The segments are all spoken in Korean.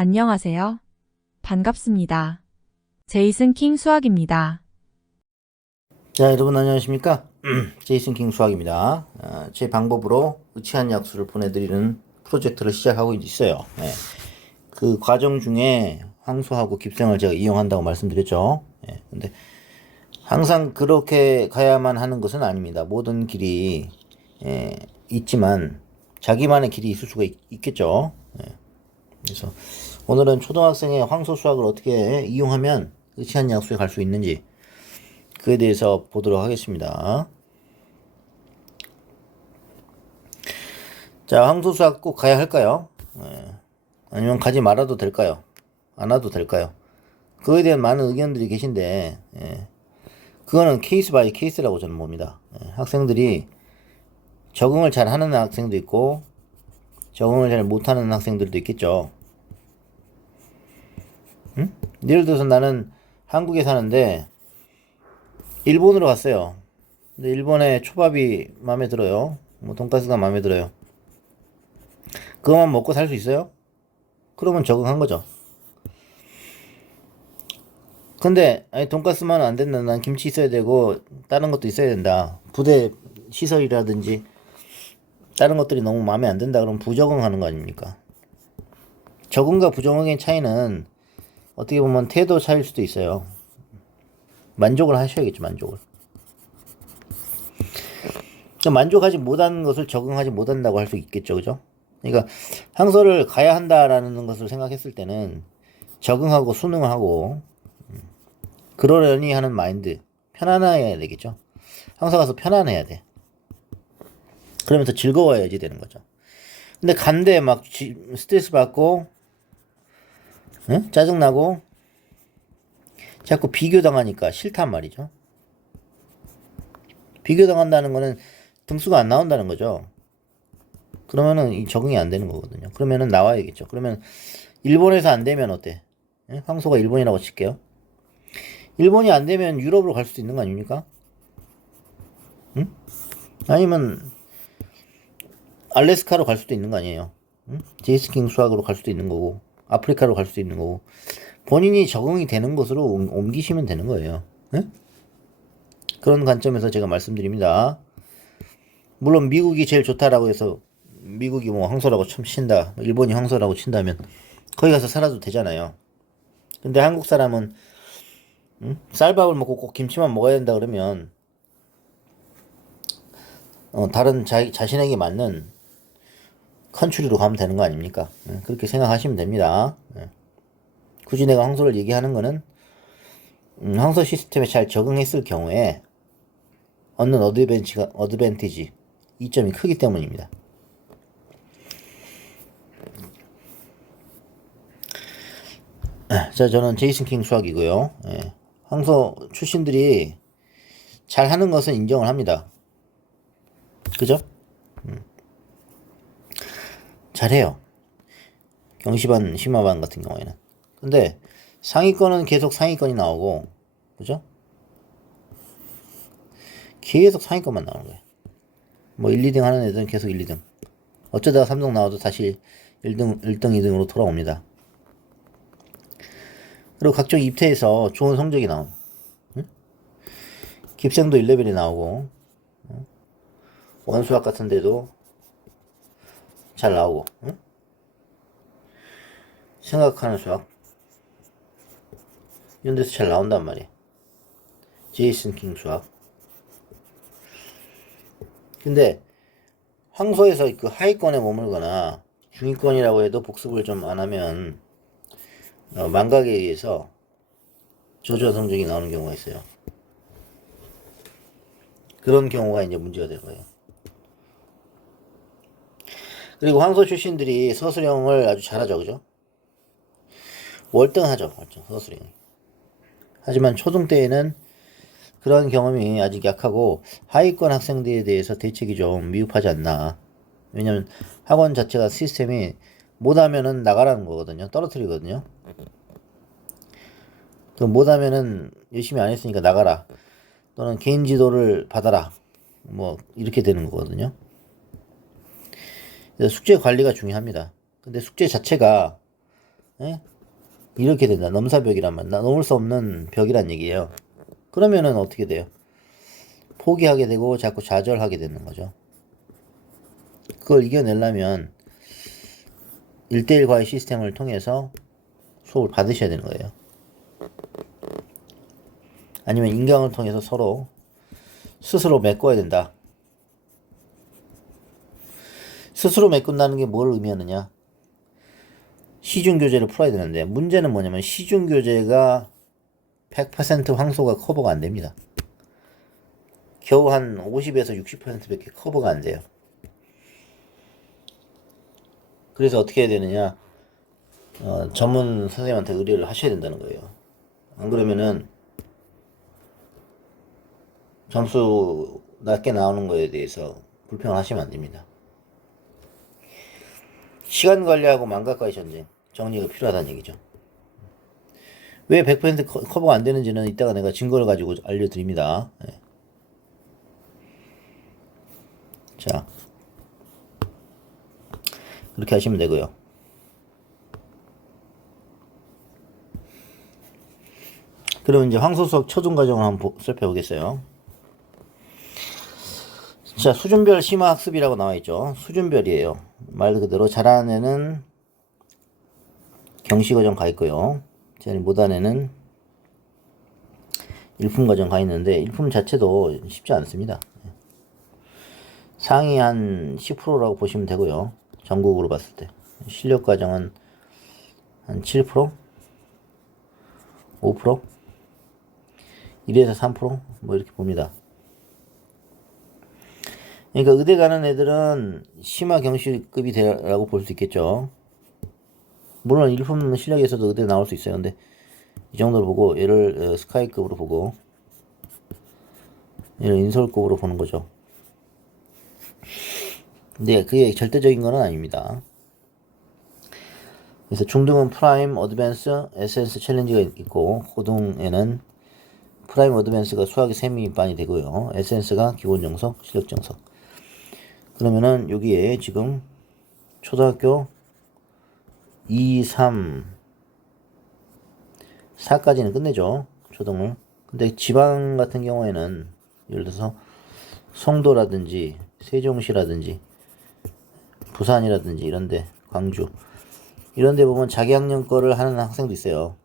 안녕하세요. 반갑습니다. 제이슨 킹 수학입니다. 자, 여러분 안녕하십니까? 제이슨 킹 수학입니다. 제 방법으로 의치한 약수를 보내드리는 프로젝트를 시작하고 있어요. 예. 그 과정 중에 항소하고 깁생을 제가 이용한다고 말씀드렸죠. 예. 근데 항상 그렇게 가야만 하는 것은 아닙니다. 모든 길이 있지만 자기만의 길이 있을 수가 있겠죠. 예. 그래서 오늘은 초등학생의 황소 수학을 어떻게 이용하면 의치한 약수에 갈 수 있는지 그에 대해서 보도록 하겠습니다. 자, 황소 수학 꼭 가야 할까요? 아니면 가지 말아도 될까요? 안 와도 될까요? 그거에 대한 많은 의견들이 계신데, 그거는 케이스 바이 케이스라고 저는 봅니다. 학생들이 적응을 잘 하는 학생도 있고, 적응을 잘 못하는 학생들도 있겠죠. 응? 예를 들어서 나는 한국에 사는데, 일본으로 갔어요. 근데 일본의 초밥이 마음에 들어요. 뭐 돈가스가 마음에 들어요. 그것만 먹고 살 수 있어요? 그러면 적응한 거죠. 근데 아니 돈가스만 안 된다. 난 김치 있어야 되고 다른 것도 있어야 된다. 부대 시설이라든지 다른 것들이 너무 마음에 안 든다. 그러면 부적응하는 거 아닙니까? 적응과 부적응의 차이는 어떻게 보면 태도 차이일 수도 있어요. 만족을 하셔야겠죠. 만족을. 만족하지 못하는 것을 적응하지 못한다고 할 수 있겠죠. 그죠? 그러니까 항소를 가야 한다라는 것을 생각했을 때는 적응하고 순응하고 그러려니 하는 마인드 편안해야 되겠죠. 항소 가서 편안해야 돼. 그러면서 즐거워야지 되는 거죠. 근데 간데 막 스트레스 받고 짜증나고 자꾸 비교당하니까 싫단 말이죠. 비교당한다는 거는 등수가 안 나온다는 거죠. 그러면은 이 적응이 안 되는 거거든요. 그러면은 나와야겠죠. 그러면 일본에서 안 되면 어때? 황소가 일본이라고 칠게요. 일본이 안 되면 유럽으로 갈 수도 있는 거 아닙니까? 응? 아니면 알래스카로 갈 수도 있는 거 아니에요? 응? 제이스킹 수학으로 갈 수도 있는 거고 아프리카로 갈 수도 있는 거고 본인이 적응이 되는 곳으로 옮기시면 되는 거예요. 응? 그런 관점에서 제가 말씀드립니다. 물론 미국이 제일 좋다라고 해서 미국이 뭐 황소라고 참 친다, 일본이 황소라고 친다면 거기 가서 살아도 되잖아요. 근데 한국 사람은 쌀밥을 먹고 꼭 김치만 먹어야 된다 그러면 다른 자신에게 맞는 컨트리로 가면 되는 거 아닙니까? 그렇게 생각하시면 됩니다. 굳이 내가 황소를 얘기하는 거는 황소 시스템에 잘 적응했을 경우에 얻는 어드밴티지 이점이 크기 때문입니다. 자, 저는 제이슨 킹 수학이고요. 황소 출신들이 잘 하는 것은 인정을 합니다. 그죠? 잘해요. 경시반, 심화반 같은 경우에는. 근데 상위권은 계속 상위권이 나오고, 그죠? 계속 상위권만 나오는 거예요. 뭐 1, 2등 하는 애들은 계속 1, 2등. 어쩌다가 3등 나와도 다시 1등, 1등, 2등으로 돌아옵니다. 그리고 각종 입태에서 좋은 성적이 나옴. 깁생도 1레벨이 나오고, 원수학 같은 데도 잘 나오고, 생각하는 수학 이런 데서 잘 나온단 말이에요. 제이슨 킹 수학. 근데 황소에서 그 하위권에 머물거나 중위권이라고 해도 복습을 좀 안 하면 망각에 의해서 저조한 성적이 나오는 경우가 있어요. 그런 경우가 이제 문제가 될 거예요. 그리고 황소 출신들이 서술형을 아주 잘하죠, 그죠? 월등하죠, 월등 서술형이. 하지만 초등 때에는 그런 경험이 아직 약하고 하위권 학생들에 대해서 대책이 좀 미흡하지 않나. 왜냐면 학원 자체가 시스템이 못하면은 나가라는 거거든요. 떨어뜨리거든요. 그 못하면은 열심히 안 했으니까 나가라. 또는 개인 지도를 받아라. 뭐 이렇게 되는 거거든요. 그래서 숙제 관리가 중요합니다. 근데 숙제 자체가 예? 이렇게 된다. 넘사벽이란 말. 넘을 수 없는 벽이란 얘기예요. 그러면은 어떻게 돼요? 포기하게 되고 자꾸 좌절하게 되는 거죠. 그걸 이겨내려면 1대1 과외 시스템을 통해서 수업을 받으셔야 되는 거예요. 아니면 인강을 통해서 서로 스스로 메꿔야 된다. 스스로 메꾼다는 게 뭘 의미하느냐? 시중교재를 풀어야 되는데 문제는 뭐냐면 시중교재가 100% 황소가 커버가 안 됩니다. 겨우 한 50에서 60%밖에 커버가 안 돼요. 그래서 어떻게 해야 되느냐? 전문 선생님한테 의뢰를 하셔야 된다는 거예요. 안 그러면은 점수 낮게 나오는 거에 대해서 불평을 하시면 안 됩니다. 시간 관리하고 망각과의 전쟁, 정리가 필요하다는 얘기죠. 왜 100% 커버가 안 되는지는 이따가 내가 증거를 가지고 알려드립니다. 네. 자, 그렇게 하시면 되고요. 그러면 이제 황소 수학 초중 과정을 한번 살펴보겠어요. 자, 수준별 심화 학습이라고 나와 있죠. 수준별이에요. 말 그대로 잘하는 애는 경시 과정 가 있고요. 제일 못하는 애는 일품 과정 가 있는데 일품 자체도 쉽지 않습니다. 상위 한 10%라고 보시면 되고요. 전국으로 봤을 때 실력 과정은 한 7%? 5%? 1에서 3%? 이렇게 봅니다. 그러니까 의대 가는 애들은 심화 경시급이 되라고 볼 수 있겠죠. 물론 일품 실력에서도 의대 나올 수 있어요. 근데 이 정도로 보고 얘를 스카이급으로 보고 얘를 인서울급으로 보는 거죠. 근데 그게 절대적인 건 아닙니다. 그래서 중등은 프라임, 어드밴스, 에센스 챌린지가 있고 고등에는 프라임 어드밴스가 수학의 세미반이 되고요. 에센스가 기본 정석, 실력 정석. 그러면은 여기에 지금 초등학교 2, 3, 4까지는 끝내죠. 초등을. 근데 지방 같은 경우에는 예를 들어서 송도라든지 세종시라든지 부산이라든지 이런데 광주 이런데 보면 자기학년 거를 하는 학생도 있어요.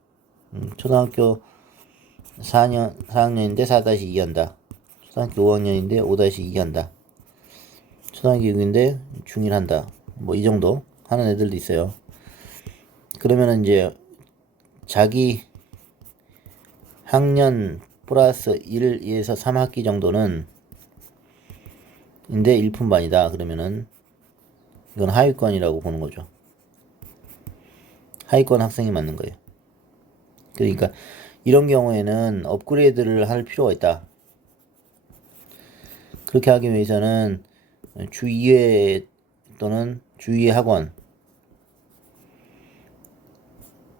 초등학교 4학년인데 4-2 한다. 초등학교 5학년인데 5-2 한다. 초등학교 6인데 중1 한다. 이 정도 하는 애들도 있어요. 그러면은 이제 자기 학년 플러스 1, 2에서 3학기 정도는 인데 1품반이다. 그러면은 이건 하위권이라고 보는 거죠. 하위권 학생이 맞는 거예요. 그러니까 이런 경우에는 업그레이드를 할 필요가 있다. 그렇게 하기 위해서는 주 2회 또는 주 2회 학원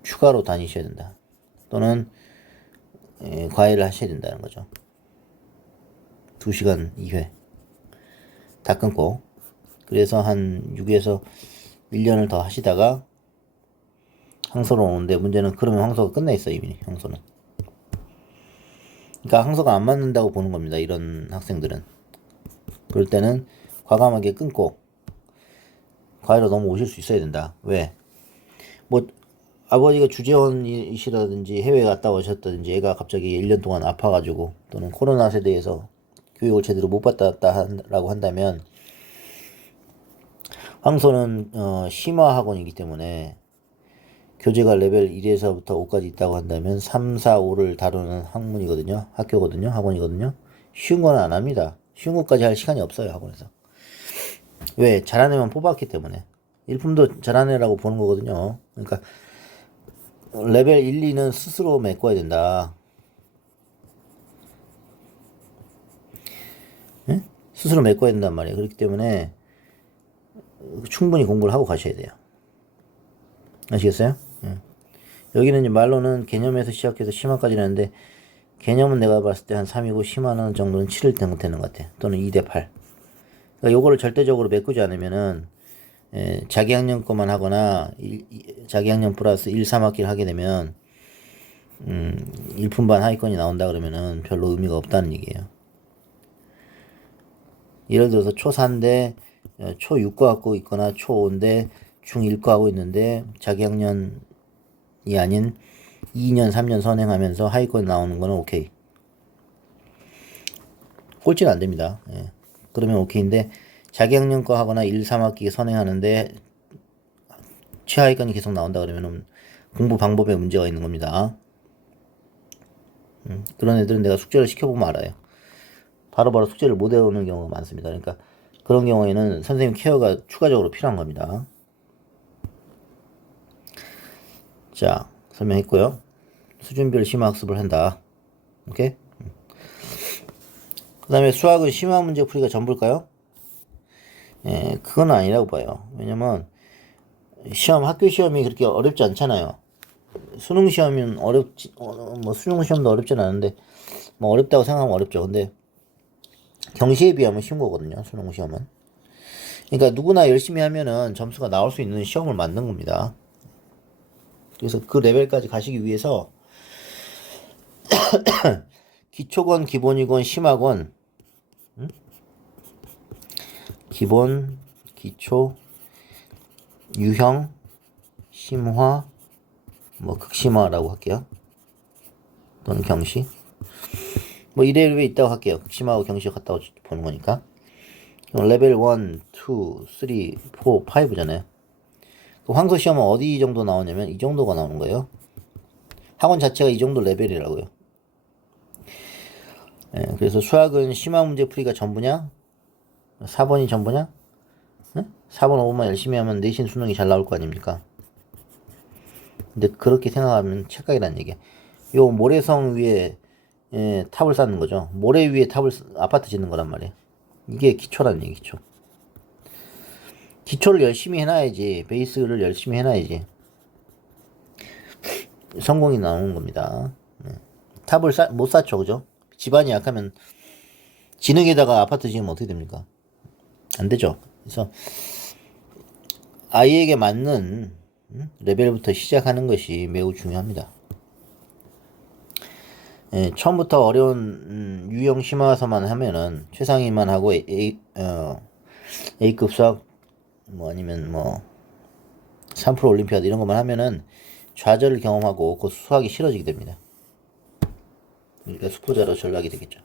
추가로 다니셔야 된다. 또는 과외를 하셔야 된다는 거죠. 2시간 2회 다 끊고 그래서 한 6에서 1년을 더 하시다가 항소로 오는데 문제는 그러면 항소가 끝나 있어 이미 항소는. 그러니까 항소가 안 맞는다고 보는 겁니다. 이런 학생들은. 그럴 때는 과감하게 끊고 과외로 넘어오실 수 있어야 된다. 왜? 아버지가 주재원이시라든지 해외 갔다 오셨다든지 애가 갑자기 1년 동안 아파가지고 또는 코로나 세대에서 교육을 제대로 못 받았다라고 한다면 황소는 심화 학원이기 때문에 교재가 레벨 1에서부터 5까지 있다고 한다면 3, 4, 5를 다루는 학문이거든요. 학교거든요. 학원이거든요. 쉬운 건 안 합니다. 쉬운 것까지 할 시간이 없어요. 학원에서. 왜? 잘하는 애만 뽑았기 때문에. 일품도 잘하는 애라고 보는 거거든요. 그러니까 레벨 1, 2는 스스로 메꿔야 된다. 응? 스스로 메꿔야 된단 말이에요. 그렇기 때문에 충분히 공부를 하고 가셔야 돼요. 아시겠어요? 응. 여기는 이제 말로는 개념에서 시작해서 심화까지 하는데 개념은 내가 봤을 때 한 3이고 심화는 정도는 7을 되는 것 같아. 또는 2대 8. 그러니까 요거를 절대적으로 메꾸지 않으면은 자기 학년 거만 하거나 자기 학년 플러스 1, 3학기를 하게 되면 일품반 하위권이 나온다 그러면은 별로 의미가 없다는 얘기예요. 예를 들어서 초4인데 초6과 갖고 있거나 초5인데 중1과 하고 있는데 자기 학년이 아닌 2년, 3년 선행하면서 하위권 나오는 거는 오케이. 꼴찌는 안 됩니다. 예. 그러면 오케이인데 자기 학년 거 하거나 1, 3학기 선행하는데 최하위권이 계속 나온다 그러면은 공부 방법에 문제가 있는 겁니다. 그런 애들은 내가 숙제를 시켜보면 알아요. 바로바로 숙제를 못 외우는 경우가 많습니다. 그러니까 그런 경우에는 선생님 케어가 추가적으로 필요한 겁니다. 자, 설명했고요. 수준별 심화학습을 한다. 오케이? 그 다음에 수학은 심화 문제 풀이가 전부일까요? 예, 그건 아니라고 봐요. 왜냐면 학교 시험이 그렇게 어렵지 않잖아요. 수능 시험은 수능 시험도 어렵진 않은데 뭐 어렵다고 생각하면 어렵죠. 근데 경시에 비하면 쉬운 거거든요. 수능 시험은. 그러니까 누구나 열심히 하면은 점수가 나올 수 있는 시험을 만든 겁니다. 그래서 그 레벨까지 가시기 위해서 기초권, 기본이권, 심화권, 기본, 기초, 유형, 심화, 뭐 극심화라고 할게요. 또는 경시. 뭐 이 레벨에 있다고 할게요. 극심화하고 경시가 같다고 보는 거니까. 레벨 1, 2, 3, 4, 5잖아요. 황소 시험은 어디 정도 나오냐면 이 정도가 나오는 거예요. 학원 자체가 이 정도 레벨이라고요. 예, 그래서 수학은 심화 문제 풀이가 전부냐? 4번이 전부냐? 응? 4번, 5번만 열심히 하면 내신 수능이 잘 나올 거 아닙니까? 근데 그렇게 생각하면 착각이라는 얘기야. 요 모래성 위에 탑을 쌓는 거죠. 모래 위에 아파트 짓는 거란 말이야. 이게 기초라는 얘기, 기초. 기초를 열심히 해놔야지, 베이스를 열심히 해놔야지 성공이 나오는 겁니다. 탑을 못 쌓죠, 그죠? 집안이 약하면 진흙에다가 아파트 지으면 어떻게 됩니까? 안 되죠. 그래서 아이에게 맞는 레벨부터 시작하는 것이 매우 중요합니다. 처음부터 어려운 유형 심화서만 하면은 최상위만 하고 A급 수학 뭐 아니면 뭐 3% 올림피아드 이런 것만 하면은 좌절을 경험하고 그 수학이 싫어지게 됩니다. 그러니까 수포자로 전락이 되겠죠.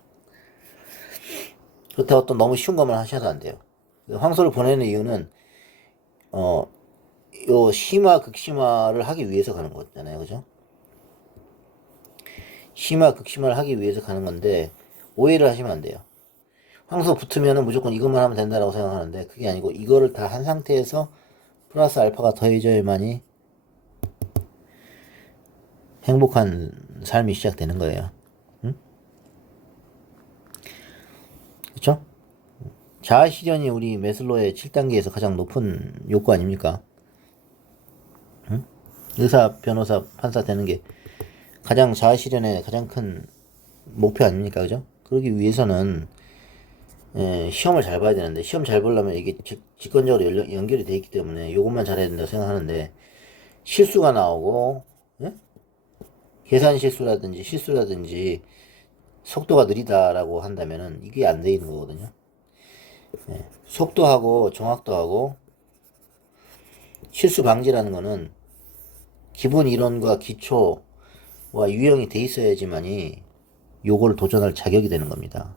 그렇다고 또 너무 쉬운 것만 하셔도 안 돼요. 황소를 보내는 이유는 요 심화 극심화를 하기 위해서 가는 거잖아요, 그죠? 심화 극심화를 하기 위해서 가는 건데 오해를 하시면 안 돼요. 황소 붙으면은 무조건 이것만 하면 된다라고 생각하는데 그게 아니고 이거를 다 한 상태에서 플러스 알파가 더해져야만이 행복한 삶이 시작되는 거예요. 응? 그쵸? 자아 실현이 우리 매슬로의 7단계에서 가장 높은 욕구 아닙니까? 응? 의사, 변호사, 판사 되는 게 가장 자아 실현의 가장 큰 목표 아닙니까? 그죠? 그러기 위해서는 시험을 잘 봐야 되는데 시험 잘 보려면 이게 직관적으로 연결이 돼 있기 때문에 요것만 잘해야 된다고 생각하는데 실수가 나오고 계산 실수라든지 속도가 느리다라고 한다면은 이게 안 돼 있는 거거든요. 속도하고 정확도하고 실수 방지라는 거는 기본 이론과 기초와 유형이 돼 있어야지만이 요걸 도전할 자격이 되는 겁니다.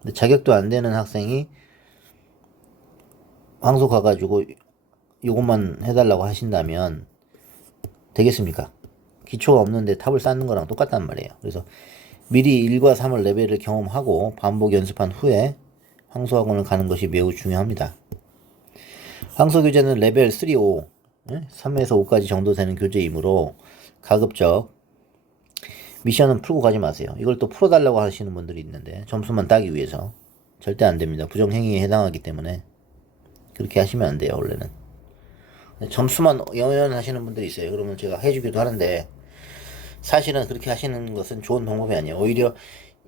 근데 자격도 안 되는 학생이 황소 가가지고 요것만 해달라고 하신다면 되겠습니까? 기초가 없는데 탑을 쌓는 거랑 똑같단 말이에요. 그래서 미리 1과 3을 레벨을 경험하고 반복 연습한 후에 황소학원을 가는 것이 매우 중요합니다. 황소 교재는 레벨 3, 5, 3에서 5까지 정도 되는 교재이므로 가급적 미션은 풀고 가지 마세요. 이걸 또 풀어달라고 하시는 분들이 있는데 점수만 따기 위해서 절대 안 됩니다. 부정행위에 해당하기 때문에 그렇게 하시면 안 돼요. 원래는 점수만 연연하시는 분들이 있어요. 그러면 제가 해주기도 하는데 사실은 그렇게 하시는 것은 좋은 방법이 아니에요. 오히려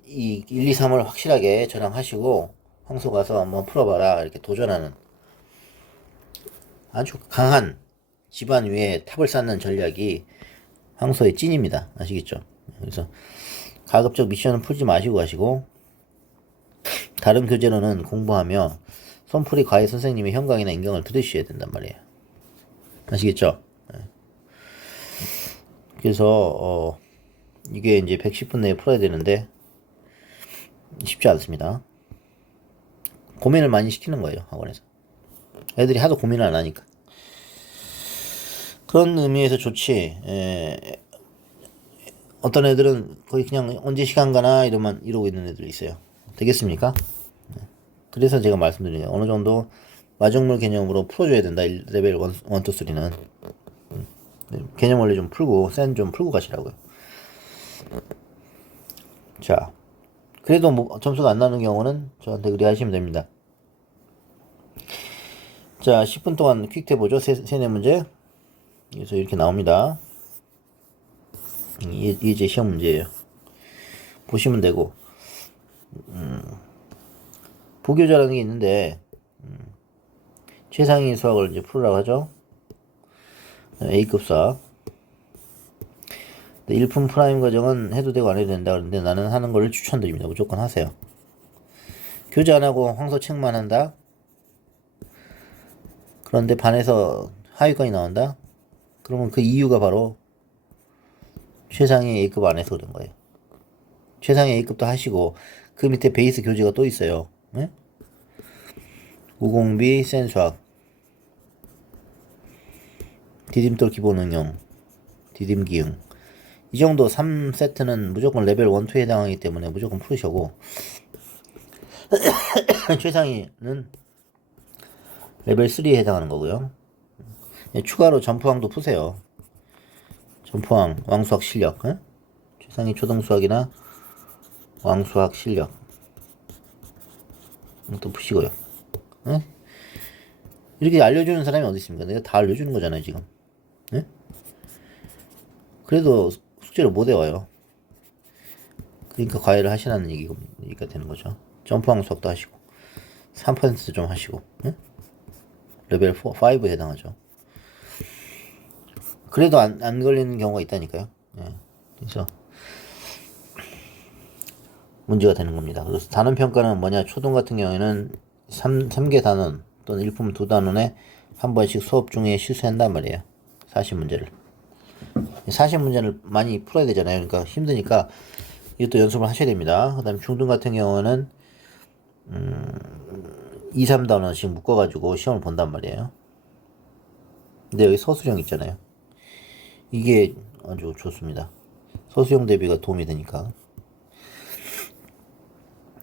이 1, 2, 3을 확실하게 저랑 하시고 황소 가서 한번 풀어봐라 이렇게 도전하는 아주 강한 집안 위에 탑을 쌓는 전략이 황소의 찐입니다. 아시겠죠? 그래서 가급적 미션은 풀지 마시고 가시고 다른 교재로는 공부하며 손풀이 과외 선생님의 현강이나 인강을 들으셔야 된단 말이에요. 아시겠죠? 그래서 이게 이제 110분 내에 풀어야 되는데 쉽지 않습니다. 고민을 많이 시키는 거예요, 학원에서. 애들이 하도 고민을 안 하니까. 그런 의미에서 좋지. 어떤 애들은 거의 그냥 언제 시간 가나 이러고 있는 애들이 있어요. 되겠습니까? 그래서 제가 말씀드린 어느 정도 마중물 개념으로 풀어줘야 된다. 레벨 1, 2, 3는. 개념 원리 좀 풀고, 센 좀 풀고 가시라고요. 자, 그래도 뭐 점수가 안 나는 경우는 저한테 의뢰하시면 됩니다. 자, 10분 동안 퀵탭 보죠. 세네 문제. 그래서 이렇게 나옵니다. 이제 시험 문제예요. 보시면 되고, 부교자라는 게 있는데, 최상위 수학을 이제 풀으라고 하죠. A급 수학. 일품 프라임 과정은 해도 되고 안 해도 된다 그러는데 나는 하는 걸 추천드립니다. 무조건 하세요. 교재 안 하고 황소 책만 한다? 그런데 반에서 하위권이 나온다? 그러면 그 이유가 바로 최상위 A급 안 해서 그런 거예요. 최상위 A급도 하시고 그 밑에 베이스 교재가 또 있어요. 네? 우공비, 센 수학, 디딤돌 기본 응용, 디딤 기응. 이 정도 3세트는 무조건 레벨 1, 2에 해당하기 때문에 무조건 풀으셔고 최상위는 레벨 3에 해당하는 거고요. 추가로 점프왕도 푸세요. 점프왕, 왕수학 실력. 에? 최상위 초등수학이나 왕수학 실력 또 푸시고요. 에? 이렇게 알려주는 사람이 어디 있습니까? 내가 다 알려주는 거잖아요 지금. 에? 그래도 숙제를 못 외워요. 그러니까 과외를 하시라는 얘기가 되는 거죠. 점프왕 수학도 하시고 3%도 좀 하시고. 에? 레벨 5에 해당하죠. 그래도 안 걸리는 경우가 있다니까요. 예. 그래서 문제가 되는 겁니다. 그래서 단원 평가는 뭐냐? 초등 같은 경우에는 3개 단원 또는 일품 2단원에 한 번씩 수업 중에 실수한단 말이에요. 40문제를. 40문제를 많이 풀어야 되잖아요. 그러니까 힘드니까 이것도 연습을 하셔야 됩니다. 그 다음에 중등 같은 경우는 2, 3단원씩 묶어가지고 시험을 본단 말이에요. 근데 여기 서술형 있잖아요. 이게 아주 좋습니다. 서술형 대비가 도움이 되니까.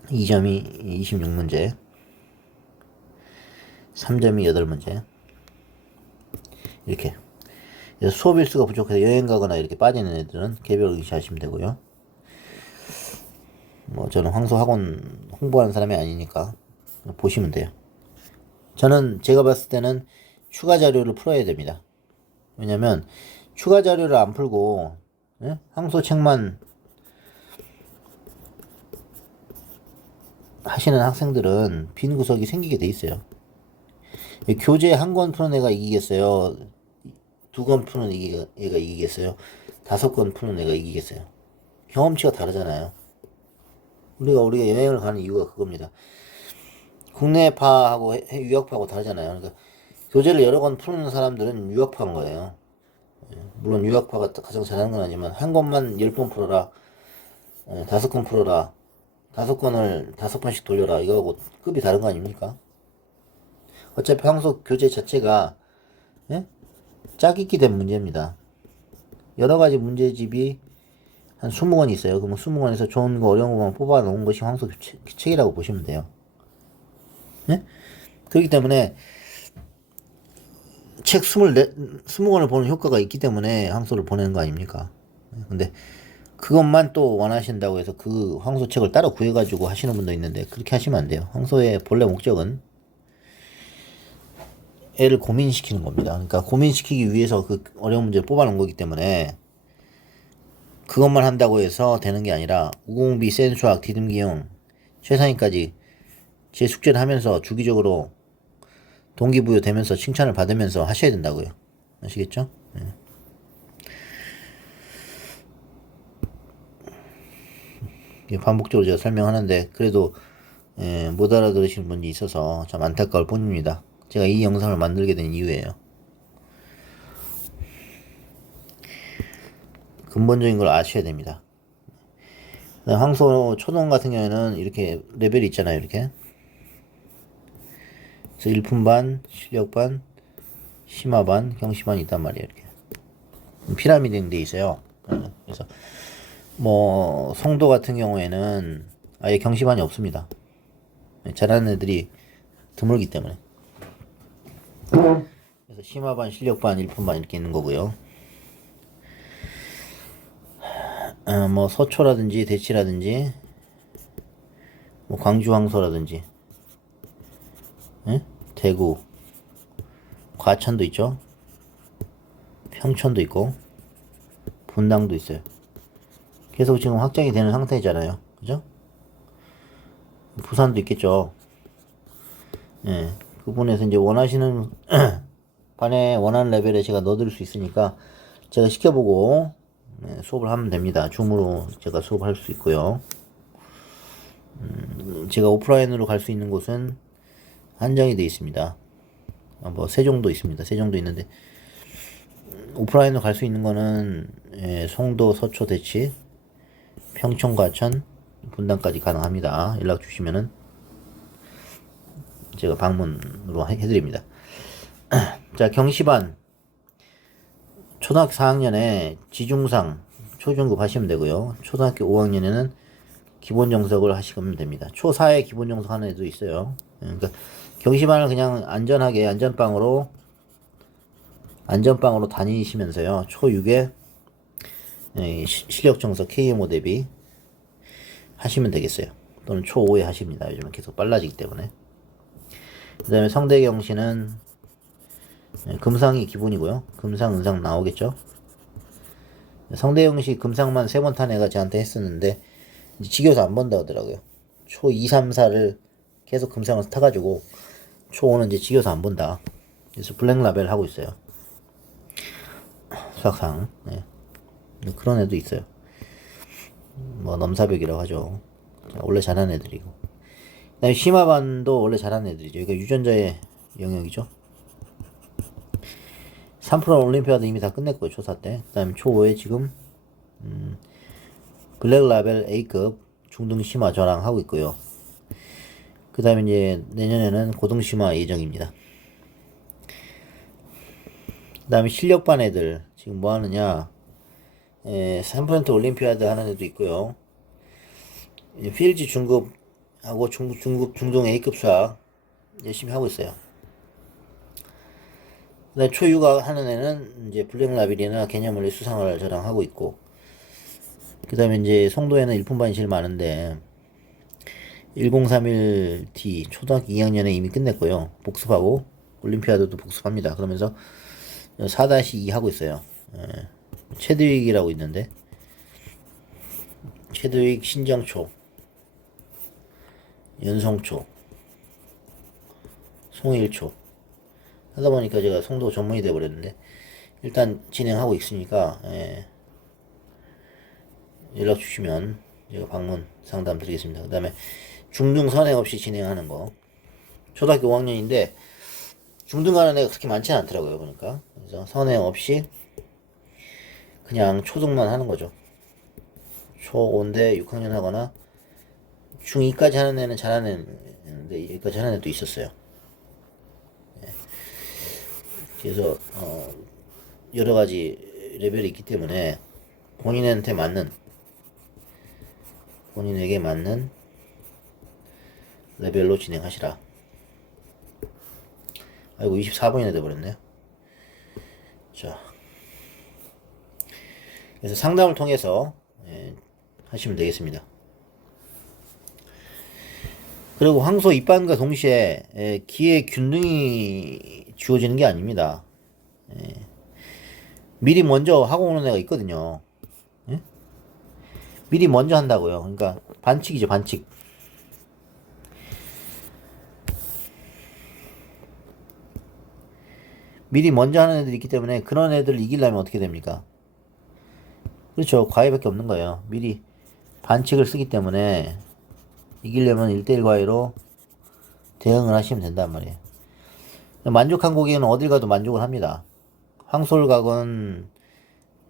2점이 26문제, 3점이 8문제. 이렇게. 그래서 수업 일수가 부족해서 여행 가거나 이렇게 빠지는 애들은 개별 의시하시면 되고요. 뭐 저는 황소 학원 홍보하는 사람이 아니니까 보시면 돼요. 저는 제가 봤을 때는 추가 자료를 풀어야 됩니다. 왜냐면 추가 자료를 안 풀고 황소 책만 하시는 학생들은 빈 구석이 생기게 돼 있어요. 교재 한 권 푸는 애가 이기겠어요? 2권 푸는 애가 이기겠어요? 5권 푸는 애가 이기겠어요? 경험치가 다르잖아요. 우리가 여행을 가는 이유가 그겁니다. 국내파하고 유학파하고 다르잖아요. 그러니까 교재를 여러 권 푸는 사람들은 유학파인 거예요. 물론 유학파가 가장 잘하는 건 아니지만 한 권만 10번 풀어라, 5권 풀어라, 5권을 5번씩 돌려라, 이거하고 급이 다른 거 아닙니까? 어차피 황소 교재 자체가 짝짓기 된 문제입니다. 여러 가지 문제집이 한 20권 있어요. 그러면 20권에서 좋은 거 어려운 거만 뽑아 놓은 것이 황소 책이라고 보시면 돼요. 그렇기 때문에 책 20권을 보는 효과가 있기 때문에 황소를 보내는 거 아닙니까? 근데 그것만 또 원하신다고 해서 그 황소 책을 따로 구해가지고 하시는 분도 있는데 그렇게 하시면 안 돼요. 황소의 본래 목적은 애를 고민시키는 겁니다. 그러니까 고민시키기 위해서 그 어려운 문제를 뽑아놓은 거기 때문에 그것만 한다고 해서 되는 게 아니라 우공비, 센 수학, 디딤기용, 최상위까지 제 숙제를 하면서 주기적으로 동기부여되면서 칭찬을 받으면서 하셔야 된다고요. 아시겠죠? 예. 반복적으로 제가 설명하는데 그래도 못 알아들으시는 분이 있어서 참 안타까울 뿐입니다. 제가 이 영상을 만들게 된 이유예요. 근본적인 걸 아셔야 됩니다. 황소 초동 같은 경우에는 이렇게 레벨이 있잖아요. 이렇게. 그래서 일품반, 실력반, 심화반, 경시반이 있단 말이에요. 이렇게. 피라미드 돼 있어요. 그래서 뭐 송도 같은 경우에는 아예 경시반이 없습니다. 잘하는 애들이 드물기 때문에. 그래서 심화반, 실력반, 일품반 이렇게 있는 거고요. 뭐 서초라든지 대치라든지 뭐 광주 황소라든지 대구, 과천도 있죠. 평촌도 있고 분당도 있어요. 계속 지금 확장이 되는 상태잖아요. 그죠? 부산도 있겠죠. 예. 그 부분에서 이제 원하시는 반에 원하는 레벨에 제가 넣어드릴 수 있으니까 제가 시켜보고 수업을 하면 됩니다. 줌으로 제가 수업할 수 있고요. 제가 오프라인으로 갈 수 있는 곳은 한정이 되어 있습니다. 뭐 세종도 있습니다. 세종도 있는데 오프라인으로 갈 수 있는 거는 송도, 서초, 대치, 평촌, 과천, 분당까지 가능합니다. 연락 주시면은 제가 방문으로 해드립니다. 자, 경시반 초등학교 4학년에 지중상 초중급 하시면 되고요. 초등학교 5학년에는 기본 정석을 하시면 됩니다. 초4에 기본 정석 하는 애도 있어요. 그러니까 경시반을 그냥 안전하게 안전빵으로 다니시면서요. 초6에 실력 정석 KMO 대비 하시면 되겠어요. 또는 초5에 하십니다. 요즘은 계속 빨라지기 때문에. 그 다음에 성대경시는 금상이 기본이고요. 금상, 은상 나오겠죠. 성대경시 금상만 3번 탄 애가 저한테 했었는데 지겨워서 안 본다 하더라고요. 초 2, 3, 4를 계속 금상을 타가지고 초 5는 이제 지겨워서 안 본다. 그래서 블랙 라벨 하고 있어요. 수학상. 네. 그런 애도 있어요. 뭐 넘사벽이라고 하죠. 원래 잘하는 애들이고. 그다음에 심화반도 원래 잘하는 애들이죠. 이거 유전자의 영역이죠. 3프로 올림피아드 이미 다 끝냈고요. 초4 때. 그 다음에 초5에 지금 블랙 라벨 A급 중등 심화 저랑 하고 있고요. 그 다음에 이제 내년에는 고등 심화 예정입니다. 그 다음에 실력반 애들 지금 뭐 하느냐, 3% 올림피아드 하는 애도 있고요. PLG 중급하고 중등 A급 수학 열심히 하고 있어요. 그 다음에 초유가 하는 애는 이제 블랙 라벨이나 개념원리 수상을 저랑 하고 있고, 그 다음에 이제 송도에는 일품반이 제일 많은데 1031D 초등학교 2학년에 이미 끝냈고요. 복습하고 올림피아드도 복습합니다. 그러면서 4-2 하고 있어요. 최드윅이라고 있는데 최드윅 신정초, 연성초, 송일초 하다 보니까 제가 송도 전문이 돼버렸는데 일단 진행하고 있으니까 연락 주시면 제가 방문 상담 드리겠습니다. 그 다음에 중등 선행 없이 진행하는 거, 초등학교 5학년인데 중등 가는 애가 그렇게 많지는 않더라고요. 보니까. 그래서 선행 없이 그냥 초등만 하는 거죠. 초5인데 6학년 하거나 중2까지 하는 애는 잘하는 애인데 여기까지 하는 애도 있었어요. 그래서 여러 가지 레벨이 있기 때문에 본인한테 맞는, 본인에게 맞는 레벨로 진행하시라. 아이고 24분이나 돼버렸네요. 자, 그래서 상담을 통해서 하시면 되겠습니다. 그리고 황소 입반과 동시에 기의 균등이 주어지는 게 아닙니다. 미리 먼저 하고 오는 애가 있거든요. 미리 먼저 한다고요. 그러니까 반칙이죠, 반칙. 미리 먼저 하는 애들이 있기 때문에 그런 애들을 이기려면 어떻게 됩니까? 그렇죠. 과외밖에 없는 거예요. 미리 반칙을 쓰기 때문에 이기려면 1대1 과외로 대응을 하시면 된단 말이에요. 만족한 고객은 어딜 가도 만족을 합니다. 황소를 가건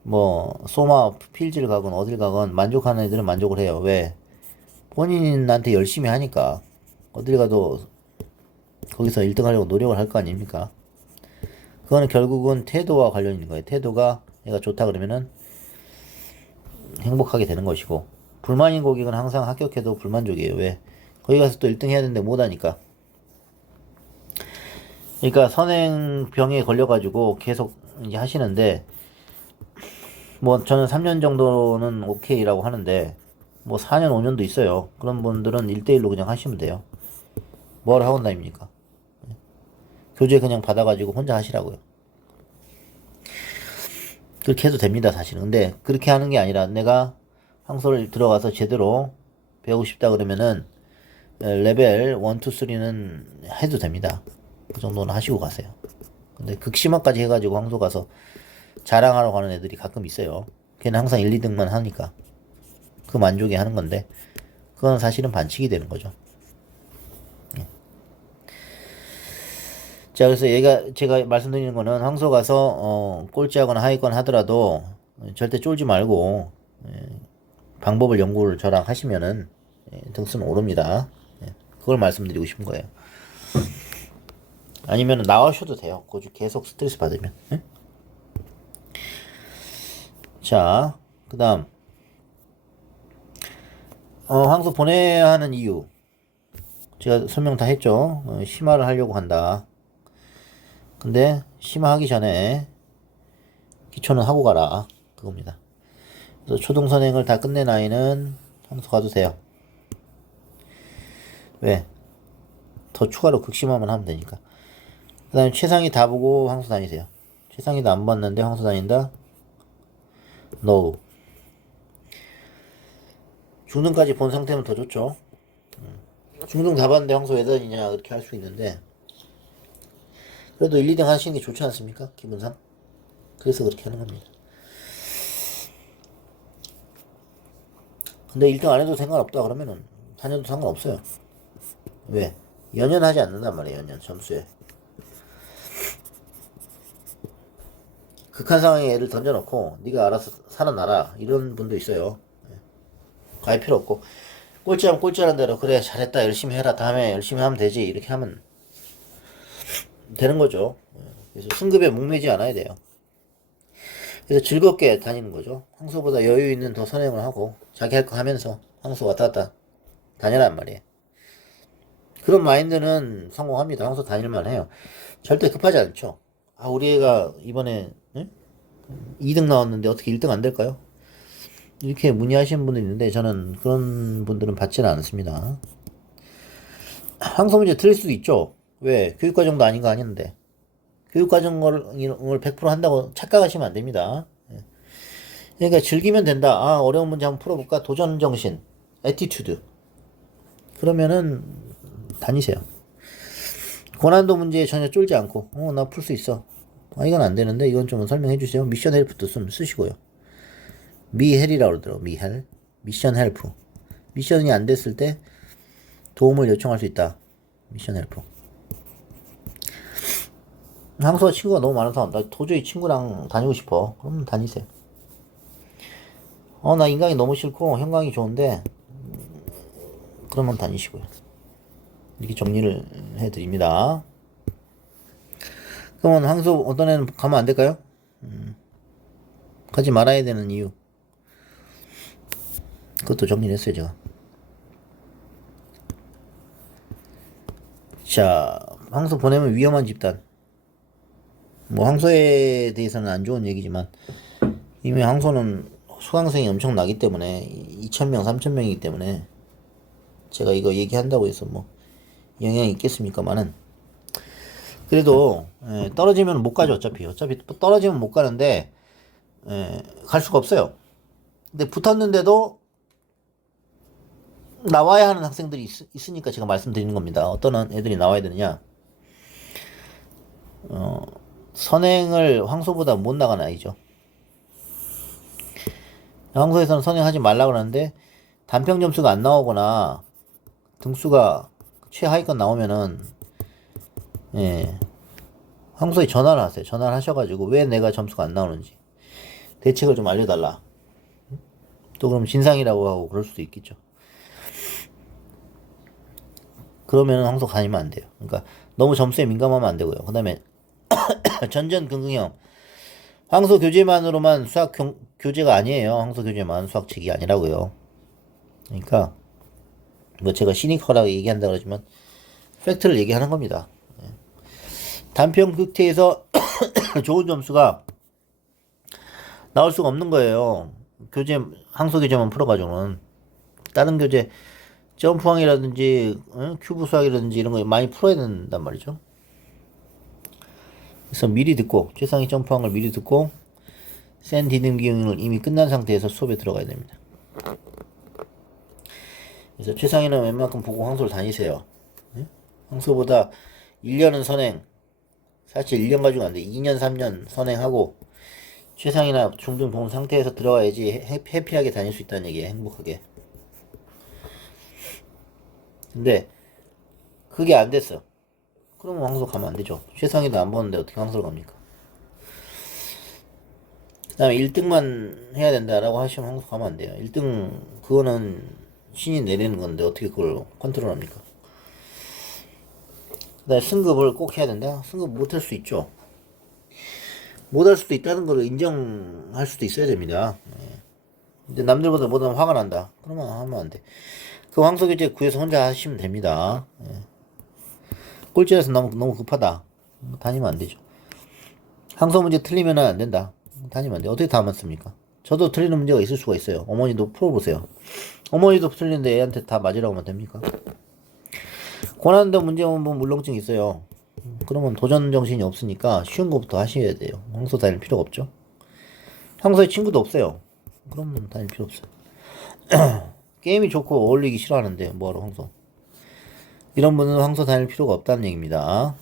뭐 소마 필지를 가건 어딜 가건 만족하는 애들은 만족을 해요. 왜? 본인한테 열심히 하니까 어딜 가도 거기서 1등 하려고 노력을 할 거 아닙니까? 그거는 결국은 태도와 관련 있는 거예요. 태도가 얘가 좋다 그러면은 행복하게 되는 것이고, 불만인 고객은 항상 합격해도 불만족이에요. 왜? 거기 가서 또 1등 해야 되는데 못하니까. 그러니까 선행병에 걸려가지고 계속 이제 하시는데, 뭐 저는 3년 정도는 오케이라고 하는데, 뭐 4년, 5년도 있어요. 그런 분들은 1대1로 그냥 하시면 돼요. 뭘 학원 다닙니까? 교재 그냥 받아가지고 혼자 하시라고요. 그렇게 해도 됩니다, 사실은. 근데 그렇게 하는 게 아니라 내가 황소를 들어가서 제대로 배우고 싶다 그러면은 레벨 1, 2, 3는 해도 됩니다. 그 정도는 하시고 가세요. 근데 극심화까지 해가지고 황소 가서 자랑하러 가는 애들이 가끔 있어요. 걔는 항상 1, 2등만 하니까. 그 만족이 하는 건데, 그건 사실은 반칙이 되는 거죠. 자, 그래서 제가 말씀드리는 거는 황소 가서, 꼴찌하거나 하위권 하더라도 절대 쫄지 말고, 방법을 연구를 저랑 하시면은, 등수는 오릅니다. 그걸 말씀드리고 싶은 거예요. 아니면 나와셔도 돼요. 계속 스트레스 받으면. 자, 그 다음. 황소 보내야 하는 이유. 제가 설명 다 했죠. 심화를 하려고 한다. 근데 심화하기 전에 기초는 하고 가라. 그겁니다. 그래서 초등선행을 다 끝낸 아이는 황소 가도 돼요. 왜? 더 추가로 극심화만 하면 되니까. 그 다음에 최상위 다 보고 황소 다니세요. 최상위도 안 봤는데 황소 다닌다? No. 중등까지 본 상태면 더 좋죠. 중등 다 봤는데 황소 왜 다니냐 그렇게 할 수 있는데, 그래도 1, 2등 하시는 게 좋지 않습니까? 기분상. 그래서 그렇게 하는 겁니다. 근데 1등 안 해도 상관없다 그러면은 다녀도 상관없어요. 왜? 연연하지 않는단 말이에요. 연연 점수에. 극한 상황에 애를 던져놓고 네가 알아서 살아나라 이런 분도 있어요. 과외 필요 없고, 꼴찌하면 꼴찌하는 대로 그래 잘했다 열심히 해라 다음에 열심히 하면 되지 이렇게 하면 되는 거죠. 그래서 승급에 목매지 않아야 돼요. 그래서 즐겁게 다니는 거죠. 황소보다 여유 있는 더 선행을 하고 자기 할 거 하면서 황소 왔다 갔다 다녀란 말이에요. 그런 마인드는 성공합니다. 황소 다닐만 해요. 절대 급하지 않죠. 아, 우리 애가 이번에 2등 나왔는데 어떻게 1등 안 될까요? 이렇게 문의하시는 분들이 있는데 저는 그런 분들은 받지는 않습니다. 황소 문제 틀릴 수도 있죠. 왜? 교육과정도 아닌 거 아닌데. 교육과정을 100% 한다고 착각하시면 안 됩니다. 그러니까 즐기면 된다. 아, 어려운 문제 한번 풀어볼까? 도전정신, 애티튜드. 그러면은 다니세요. 고난도 문제에 전혀 쫄지 않고, 나 풀 수 있어. 아, 이건 안 되는데, 이건 좀 설명해 주세요. 미션 헬프도 쓰시고요. 미헬이라고 그러더라고, 미헬. 미션 헬프. 미션이 안 됐을 때 도움을 요청할 수 있다. 미션 헬프. 황소가 친구가 너무 많아서 나 도저히 친구랑 다니고 싶어. 그럼 다니세요. 나 인강이 너무 싫고 형광이 좋은데 그러면 다니시고요. 이렇게 정리를 해드립니다. 그러면 황소 어떤 애는 가면 안 될까요? 가지 말아야 되는 이유. 그것도 정리를 했어요, 제가. 자, 황소 보내면 위험한 집단. 뭐 황소에 대해서는 안 좋은 얘기지만 이미 황소는 수강생이 엄청 나기 때문에 2,000명, 3,000명이기 때문에 제가 이거 얘기한다고 해서 뭐 영향이 있겠습니까만은 그래도 떨어지면 못 가죠. 어차피 떨어지면 못 가는데 갈 수가 없어요. 근데 붙었는데도 나와야 하는 학생들이 있으니까 제가 말씀드리는 겁니다. 어떤 애들이 나와야 되느냐. 선행을 황소보다 못 나가는 아이죠. 황소에서는 선행하지 말라고 하는데 단평 점수가 안 나오거나 등수가 최하위권 나오면은 예, 황소에 전화를 하세요. 전화를 하셔가지고 왜 내가 점수가 안 나오는지 대책을 좀 알려달라. 또 그럼 진상이라고 하고 그럴 수도 있겠죠. 그러면 황소 다니면 안 돼요. 그러니까 너무 점수에 민감하면 안 되고요. 그 다음에 전전긍긍형 황소 교재만으로만 수학 교재가 아니에요. 황소 교재만 수학책이 아니라고요. 그러니까 뭐 제가 시니컬하게 얘기한다 그러지만 팩트를 얘기하는 겁니다. 단평 극태에서 좋은 점수가 나올 수가 없는 거예요. 교재 항소 교재만 풀어가지고는 다른 교재 점프항이라든지 큐브 수학이라든지 이런 거 많이 풀어야 된단 말이죠. 그래서 미리 듣고 최상위 점프항을 미리 듣고 센 디딤 기능을 이미 끝난 상태에서 수업에 들어가야 됩니다. 그래서 최상위는 웬만큼 보고 황소를 다니세요. 황소보다 1년은 선행, 사실 1년 가지고 안 돼. 2년, 3년 선행하고 최상위나 중등 본 상태에서 들어가야지 해피하게 다닐 수 있다는 얘기예요. 행복하게. 근데 그게 안 됐어. 그러면 황소 가면 안 되죠. 최상위도 안 보는데 어떻게 황소를 갑니까? 그 다음에 1등만 해야 된다라고 하시면 황소 가면 안 돼요. 1등 그거는 신이 내리는 건데 어떻게 그걸 컨트롤합니까? 그 다음에 승급을 꼭 해야 된다? 승급 못 할 수 있죠. 못 할 수도 있다는 걸 인정할 수도 있어야 됩니다. 근데 남들보다 못하면 화가 난다. 그러면 하면 안 돼. 그 황소 교재 구해서 혼자 하시면 됩니다. 꼴찌라서 너무 급하다. 다니면 안 되죠. 황소 문제 틀리면 안 된다. 다니면 안 돼. 어떻게 다 맞습니까? 저도 틀리는 문제가 있을 수가 있어요. 어머니도 풀어보세요. 어머니도 틀리는데 애한테 다 맞으라고 하면 됩니까? 고난도 문제 오면 뭐 물렁증 있어요. 그러면 도전 정신이 없으니까 쉬운 것부터 하셔야 돼요. 황소 다닐 필요가 없죠. 황소에 친구도 없어요. 그러면 다닐 필요 없어요. 게임이 좋고 어울리기 싫어하는데 뭐하러 황소. 이런 분은 황소 다닐 필요가 없다는 얘기입니다.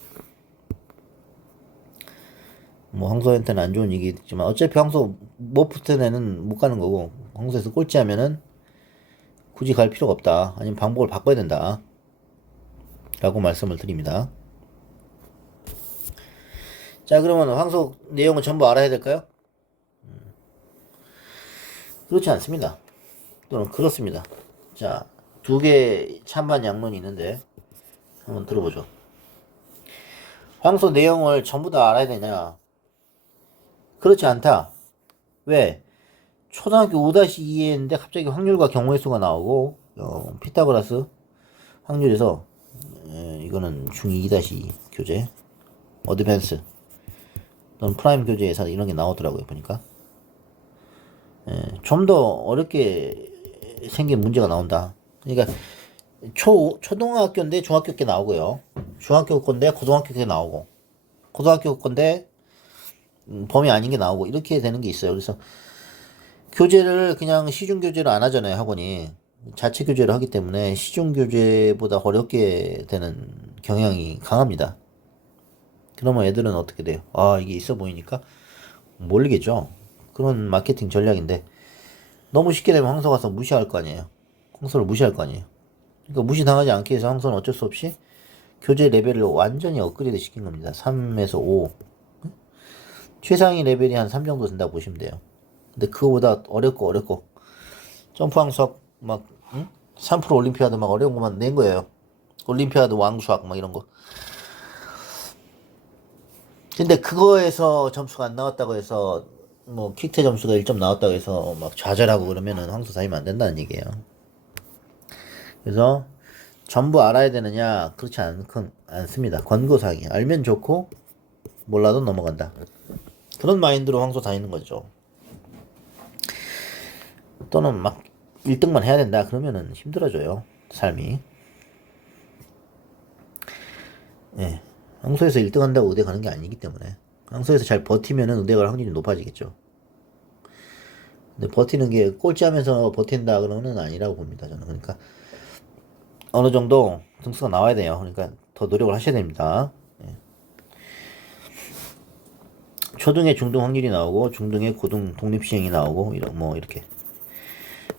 뭐 황소한테는 안 좋은 얘기겠지만 어차피 황소 못 붙은 애는 못 가는 거고 황소에서 꼴찌하면은 굳이 갈 필요가 없다. 아니면 방법을 바꿔야 된다. 라고 말씀을 드립니다. 자, 그러면 황소 내용을 전부 알아야 될까요? 그렇지 않습니다. 또는 그렇습니다. 자, 두 개 찬반 양론이 있는데 한번 들어보죠. 황소 내용을 전부 다 알아야 되냐? 그렇지 않다. 왜? 초등학교 5-2에 했는데 갑자기 확률과 경우의 수가 나오고 피타고라스 확률에서 이거는 중2 2 교재 어드밴스 또는 프라임 교재에서 이런 게 나오더라고요. 보니까 좀 더 어렵게 생긴 문제가 나온다. 그러니까 초등학교인데 중학교 게 나오고요. 중학교 건데 고등학교 게 나오고 고등학교 건데 범위 아닌 게 나오고 이렇게 되는 게 있어요. 그래서 교재를 그냥 시중 교재로 안 하잖아요. 학원이 자체 교재를 하기 때문에 시중 교재보다 어렵게 되는 경향이 강합니다. 그러면 애들은 어떻게 돼요? 아, 이게 있어 보이니까 모르겠죠. 그런 마케팅 전략인데 너무 쉽게 되면 황소 가서 무시할 거 아니에요. 황소를 무시할 거 아니에요. 그러니까 무시당하지 않기 위해서 황소는 어쩔 수 없이 교재 레벨을 완전히 업그레이드 시킨 겁니다. 3에서 5. 최상위 레벨이 한 3 정도 된다고 보시면 돼요. 근데 그거보다 어렵고 점프왕 수학 막 3% 올림피아드 막 어려운 것만 낸 거예요. 올림피아드 왕수학 막 이런 거. 근데 그거에서 점수가 안 나왔다고 해서 뭐 킥테 점수가 1점 나왔다고 해서 막 좌절하고 그러면은 황소 다니면 안 된다는 얘기예요. 그래서 전부 알아야 되느냐? 그렇지 않습니다. 권고사항이 알면 좋고 몰라도 넘어간다. 그런 마인드로 황소 다니는 거죠. 또는 막 1등만 해야 된다 그러면은 힘들어져요. 삶이. 예. 황소에서 1등 한다고 의대 가는 게 아니기 때문에 황소에서 잘 버티면은 의대 갈 확률이 높아지겠죠. 근데 버티는 게 꼴찌하면서 버틴다 그러면 아니라고 봅니다. 저는. 그러니까 어느 정도 등수가 나와야 돼요. 그러니까 더 노력을 하셔야 됩니다. 예. 초등의 중등 확률이 나오고 중등의 고등 독립시행이 나오고 이렇게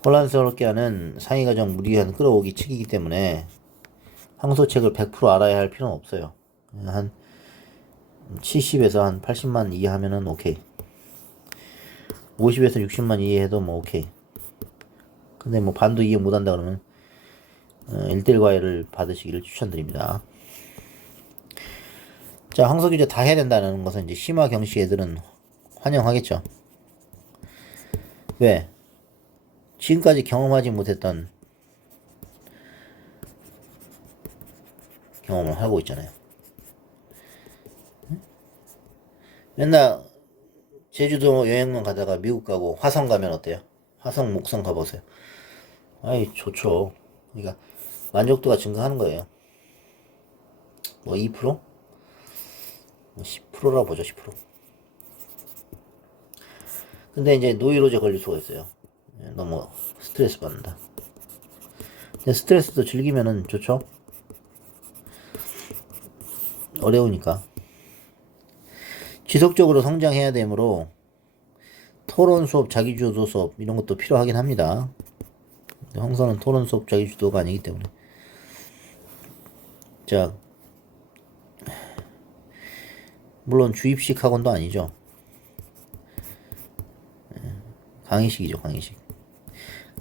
혼란스럽게 하는 상위과정 무리한 끌어오기 측이기 때문에 항소책을 100% 알아야 할 필요는 없어요. 한 70에서 한 80만 이해하면은 오케이. 50에서 60만 이해해도 뭐 오케이. 근데 뭐 반도 이해 못한다 그러면 1대1 과외를 받으시기를 추천드립니다. 자, 항소 규제 다 해야 된다는 것은 이제 심화 경시 애들은 환영하겠죠. 왜? 지금까지 경험하지 못했던 경험을 하고 있잖아요. 맨날 제주도 여행만 가다가 미국 가고 화성 가면 어때요? 화성, 목성 가보세요. 아이, 좋죠. 그러니까 만족도가 증가하는 거예요. 뭐 2%? 10%라고 보죠, 10%. 근데 이제 노이로제 걸릴 수가 있어요. 너무 스트레스 받는다. 근데 스트레스도 즐기면은 좋죠? 어려우니까. 지속적으로 성장해야 되므로 토론 수업, 자기주도 수업 이런 것도 필요하긴 합니다. 황선은 토론 수업, 자기주도가 아니기 때문에. 자, 물론 주입식 학원도 아니죠. 강의식이죠, 강의식.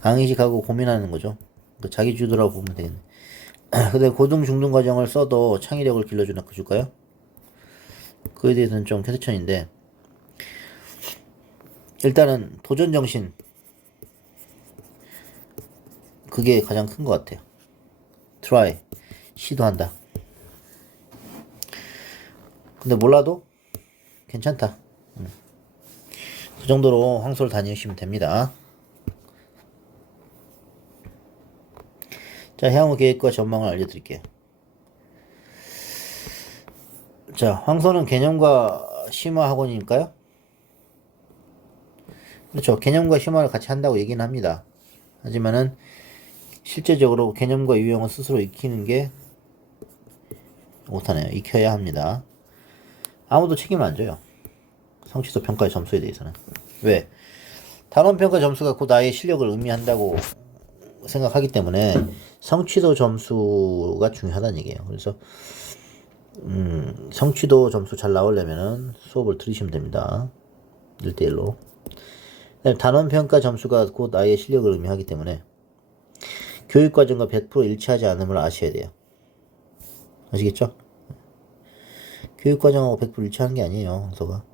강의식하고 고민하는 거죠. 자기주도라고 보면 되겠네. 근데 고등, 중등 과정을 써도 창의력을 길러줄까요? 그에 대해서는 좀 쾌스천인데, 일단은 도전 정신, 그게 가장 큰 것 같아요. try, 시도한다. 근데 몰라도 괜찮다. 그 정도로 황소를 다니시면 됩니다. 자, 향후 계획과 전망을 알려드릴게요. 자, 황소는 개념과 심화 학원이니까요. 그렇죠. 개념과 심화를 같이 한다고 얘기는 합니다. 하지만은 실제적으로 개념과 유형을 스스로 익히는 게 못하네요. 익혀야 합니다. 아무도 책임 안 져요. 성취도 평가의 점수에 대해서는. 왜? 단원 평가 점수가 곧 아이의 실력을 의미한다고 생각하기 때문에 성취도 점수가 중요하다는 얘기예요. 그래서 성취도 점수 잘 나오려면은 수업을 들으시면 됩니다. 1대1로. 단원 평가 점수가 곧 아이의 실력을 의미하기 때문에 교육과정과 100% 일치하지 않음을 아셔야 돼요. 아시겠죠? 교육과정하고 100% 일치하는 게 아니에요, 황소가.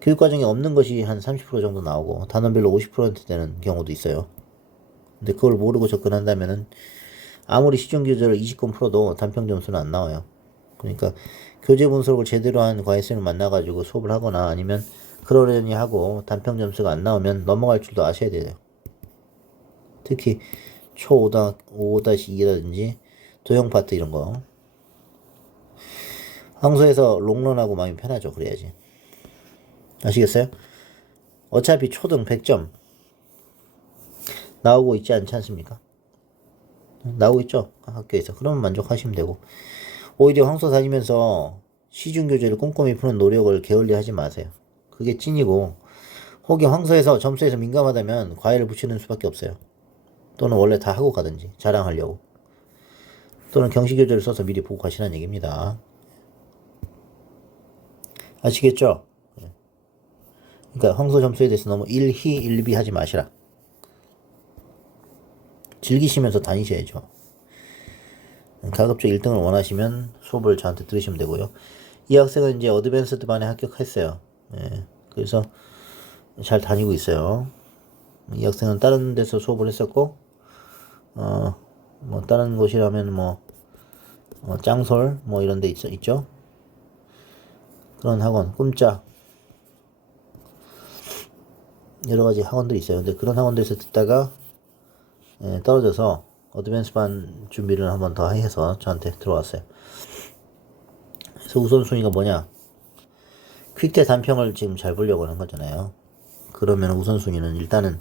교육과정에 없는 것이 한 30% 정도 나오고 단원별로 50% 되는 경우도 있어요. 근데 그걸 모르고 접근한다면은 아무리 시중 교재를 20권 풀어도 단평 점수는 안 나와요. 그러니까 교재 분석을 제대로 한 과외쌤을 만나가지고 수업을 하거나 아니면 그러려니 하고 단평 점수가 안 나오면 넘어갈 줄도 아셔야 돼요. 특히 초 5-2라든지 도형 파트 이런 거. 황소에서 롱런하고 마음이 편하죠. 그래야지. 아시겠어요? 어차피 초등 100점 나오고 있지 않지 않습니까? 나오고 있죠? 학교에서. 그러면 만족하시면 되고. 오히려 황소 다니면서 시중교재를 꼼꼼히 푸는 노력을 게을리하지 마세요. 그게 찐이고, 혹여 황소에서 점수에서 민감하다면 과외를 붙이는 수밖에 없어요. 또는 원래 다 하고 가든지 자랑하려고. 또는 경시교재를 써서 미리 보고 가시라는 얘기입니다. 아시겠죠? 그러니까 황소 점수에 대해서 너무 일희일비 하지 마시라. 즐기시면서 다니셔야죠. 가급적 1등을 원하시면 수업을 저한테 들으시면 되고요. 이 학생은 이제 어드밴스드 반에 합격했어요. 예, 그래서 잘 다니고 있어요. 이 학생은 다른 데서 수업을 했었고, 뭐 다른 곳이라면 짱솔 이런 데 있죠. 그런 학원, 꿈짝 여러 가지 학원들이 있어요. 근데 그런 학원들에서 듣다가 떨어져서 어드밴스 반 준비를 한번 더 해서 저한테 들어왔어요. 그래서 우선순위가 뭐냐? 퀵대 단평을 지금 잘 보려고 하는 거잖아요. 그러면 우선순위는 일단은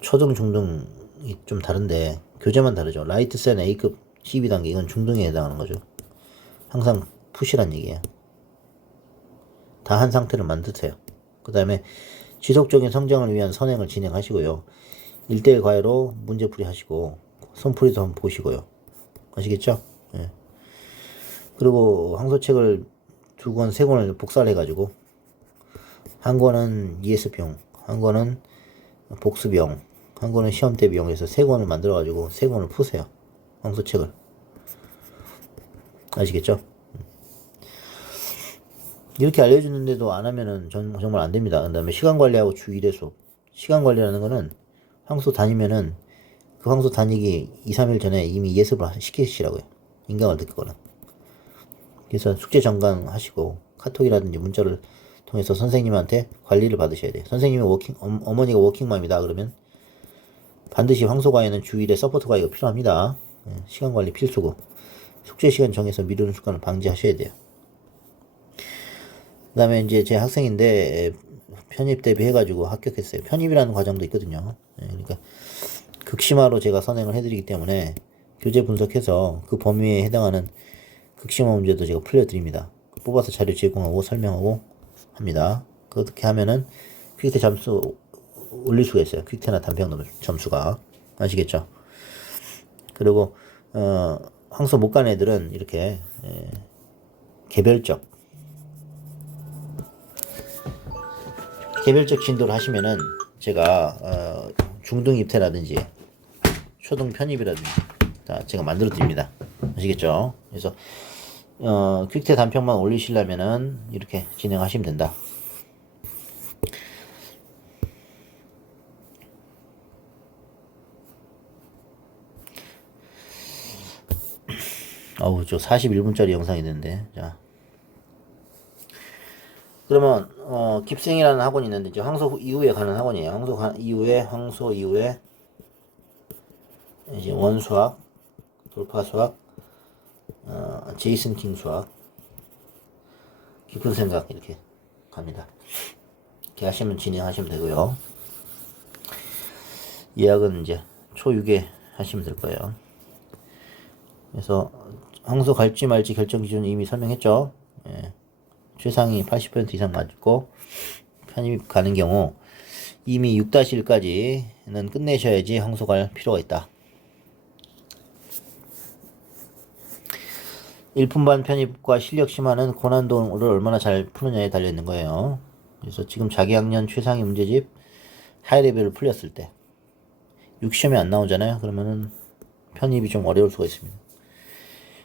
초등, 중등이 좀 다른데 교재만 다르죠. 라이트 센 A급 12단계 이건 중등에 해당하는 거죠. 항상 푸시란 얘기예요. 다 한 상태를 만드세요. 그 다음에 지속적인 성장을 위한 선행을 진행하시고요. 1대1 과외로 문제풀이 하시고 손풀이도 한번 보시고요. 아시겠죠? 예. 그리고 항소책을 2권, 3권을 복사를 해가지고 한 권은 ES병, 한 권은 복수병, 한 권은 시험 때 비용 해서 3권을 만들어가지고 3권을 푸세요. 항소책을. 아시겠죠? 이렇게 알려주는데도 안 하면은 정말 안 됩니다. 그 다음에 시간 관리하고 주 1회 수업. 시간 관리라는 거는 황소 다니면은 그 황소 다니기 2, 3일 전에 이미 예습을 시키시라고요. 인강을 듣거나. 그래서 숙제 전강하시고 카톡이라든지 문자를 통해서 선생님한테 관리를 받으셔야 돼요. 선생님이 어머니가 워킹맘이다 그러면 반드시 황소 과외는 주 1회 서포트 과외가 필요합니다. 시간 관리 필수고 숙제 시간 정해서 미루는 습관을 방지하셔야 돼요. 그 다음에 이제 제 학생인데 편입 대비해가지고 합격했어요. 편입이라는 과정도 있거든요. 그러니까 극심화로 제가 선행을 해드리기 때문에 교재 분석해서 그 범위에 해당하는 극심화 문제도 제가 풀려드립니다. 뽑아서 자료 제공하고 설명하고 합니다. 그렇게 하면은 퀵테 점수 올릴 수가 있어요. 퀵테나 단평 점수가. 아시겠죠? 그리고 황소 못 간 애들은 이렇게 개별적 진도를 하시면은 제가 중등 입퇴라든지 초등 편입이라든지 다 제가 만들어 드립니다. 아시겠죠? 그래서 퀵테 단평만 올리시려면은 이렇게 진행하시면 된다. 어우, 저 41분짜리 영상이 됐는데. 자. 그러면 깁생이라는 학원이 있는데 이제 황소 이후에 가는 학원이에요. 황소 이후에 이제 원수학, 돌파수학, 제이슨 킹 수학, 깊은 생각 이렇게 갑니다. 이렇게 하시면 진행하시면 되고요. 예약은 이제 초6에 하시면 될 거예요. 그래서 황소 갈지 말지 결정 기준 이미 설명했죠. 예. 최상위 80% 이상 맞고 편입 가는 경우 이미 6-1까지는 끝내셔야지 황소 갈 필요가 있다. 1분반 편입과 실력 심화는 고난도를 얼마나 잘 푸느냐에 달려있는 거예요. 그래서 지금 자기 학년 최상위 문제집 하이레벨을 풀렸을 때 6시험에 안 나오잖아요. 그러면은 편입이 좀 어려울 수가 있습니다.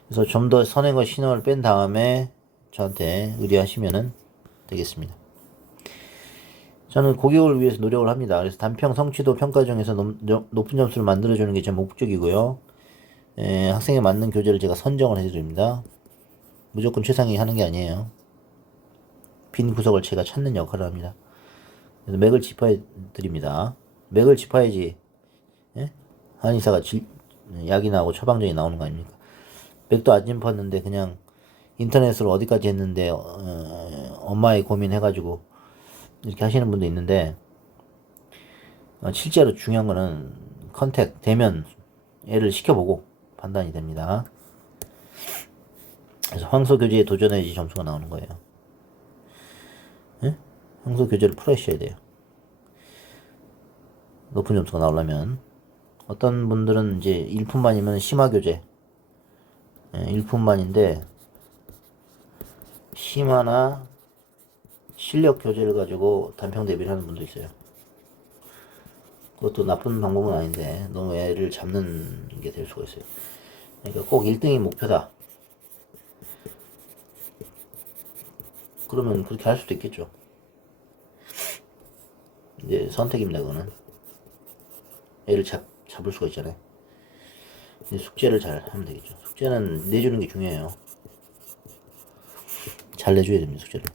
그래서 좀 더 선행과 신호를 뺀 다음에 저한테 의뢰하시면 되겠습니다. 저는 고객을 위해서 노력을 합니다. 그래서 단평 성취도 평가 중에서 높은 점수를 만들어주는 게 제 목적이고요. 학생에 맞는 교재를 제가 선정을 해드립니다. 무조건 최상위 하는 게 아니에요. 빈 구석을 제가 찾는 역할을 합니다. 그래서 맥을 짚어야 드립니다. 맥을 짚어야지 한의사가 약이 나오고 처방전이 나오는 거 아닙니까? 맥도 안 짚었는데 그냥 인터넷으로 어디까지 했는데 엄마의 고민 해가지고 이렇게 하시는 분도 있는데 실제로 중요한 거는 컨택 대면 애를 시켜보고 판단이 됩니다. 그래서 황소 교재에 도전해야지 점수가 나오는 거예요. 황소 교재를 풀어주셔야 돼요. 높은 점수가 나오려면 어떤 분들은 이제 1분만이면 심화 교재 1분만인데 심화나 실력 교재를 가지고 단평 대비를 하는 분도 있어요. 그것도 나쁜 방법은 아닌데 너무 애를 잡는 게 될 수가 있어요. 그러니까 꼭 1등이 목표다. 그러면 그렇게 할 수도 있겠죠. 이제 선택입니다. 그거는 애를 잡을 수가 있잖아요. 이제 숙제를 잘 하면 되겠죠. 숙제는 내주는 게 중요해요. 잘 내줘야 됩니다. 숙제를.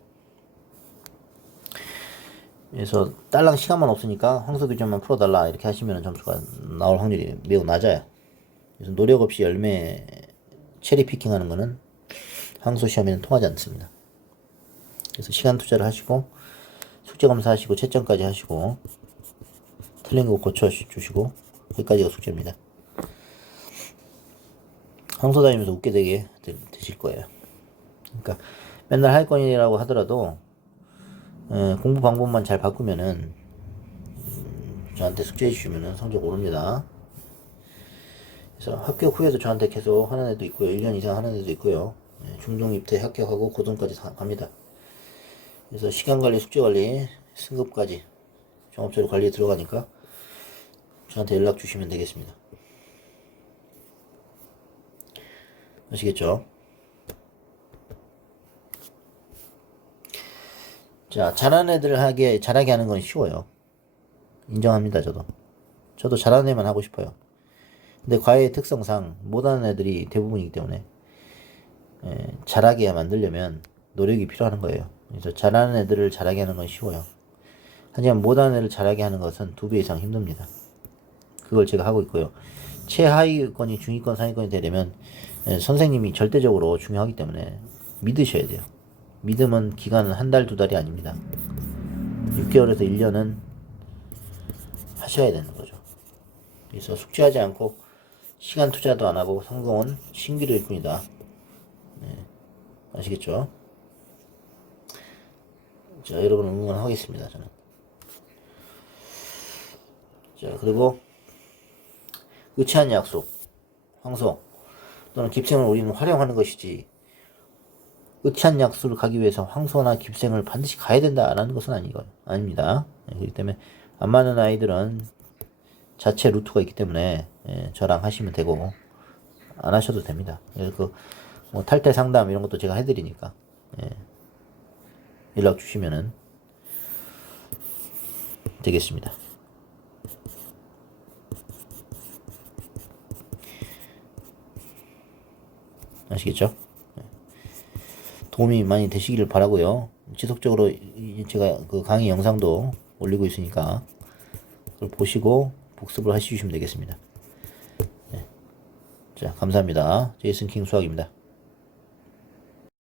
그래서 딸랑 시간만 없으니까 황소 교재만 풀어달라 이렇게 하시면 점수가 나올 확률이 매우 낮아요. 그래서 노력 없이 열매 체리 피킹하는 거는 황소 시험에는 통하지 않습니다. 그래서 시간 투자를 하시고 숙제 검사하시고 채점까지 하시고 틀린 거 고쳐주시고 여기까지가 숙제입니다. 황소 다니면서 웃게 되게 되실 거예요. 그러니까 맨날 할 건이라고 하더라도 공부 방법만 잘 바꾸면은 저한테 숙제해 주시면은 성적 오릅니다. 그래서 합격 후에도 저한테 계속 하는 애도 있고요. 1년 이상 하는 애도 있고요. 중등 입대 합격하고 고등까지 다 갑니다. 그래서 시간관리, 숙제관리, 승급까지 종합적으로 관리에 들어가니까 저한테 연락 주시면 되겠습니다. 아시겠죠? 자, 잘하는 애들 잘하게 하는 건 쉬워요. 인정합니다, 저도 잘하는 애만 하고 싶어요. 근데 과외의 특성상 못하는 애들이 대부분이기 때문에 잘하게 만들려면 노력이 필요한 거예요. 그래서 잘하는 애들을 잘하게 하는 건 쉬워요. 하지만 못하는 애를 잘하게 하는 것은 2배 이상 힘듭니다. 그걸 제가 하고 있고요. 최하위권이 중위권, 상위권이 되려면 선생님이 절대적으로 중요하기 때문에 믿으셔야 돼요. 믿음은 기간은 한 달, 2달이 아닙니다. 6개월에서 1년은 하셔야 되는 거죠. 그래서 숙제하지 않고 시간 투자도 안 하고 성공은 신기루일 뿐이다. 아시겠죠? 자, 여러분 응원하겠습니다, 저는. 자, 그리고 의치한 약속, 황소 또는 깁생을 우리는 활용하는 것이지 의치한 약속을 가기 위해서 황소나 깁생을 반드시 가야 된다라는 것은 아닙니다. 그렇기 때문에 안 맞는 아이들은 자체 루트가 있기 때문에 저랑 하시면 되고 안 하셔도 됩니다. 뭐 탈퇴 상담 이런 것도 제가 해드리니까 연락 주시면은 되겠습니다. 아시겠죠? 도움이 많이 되시기를 바라고요. 지속적으로 제가 그 강의 영상도 올리고 있으니까 그걸 보시고 복습을 하시면 되겠습니다. 자, 감사합니다. 제이슨 킹 수학입니다.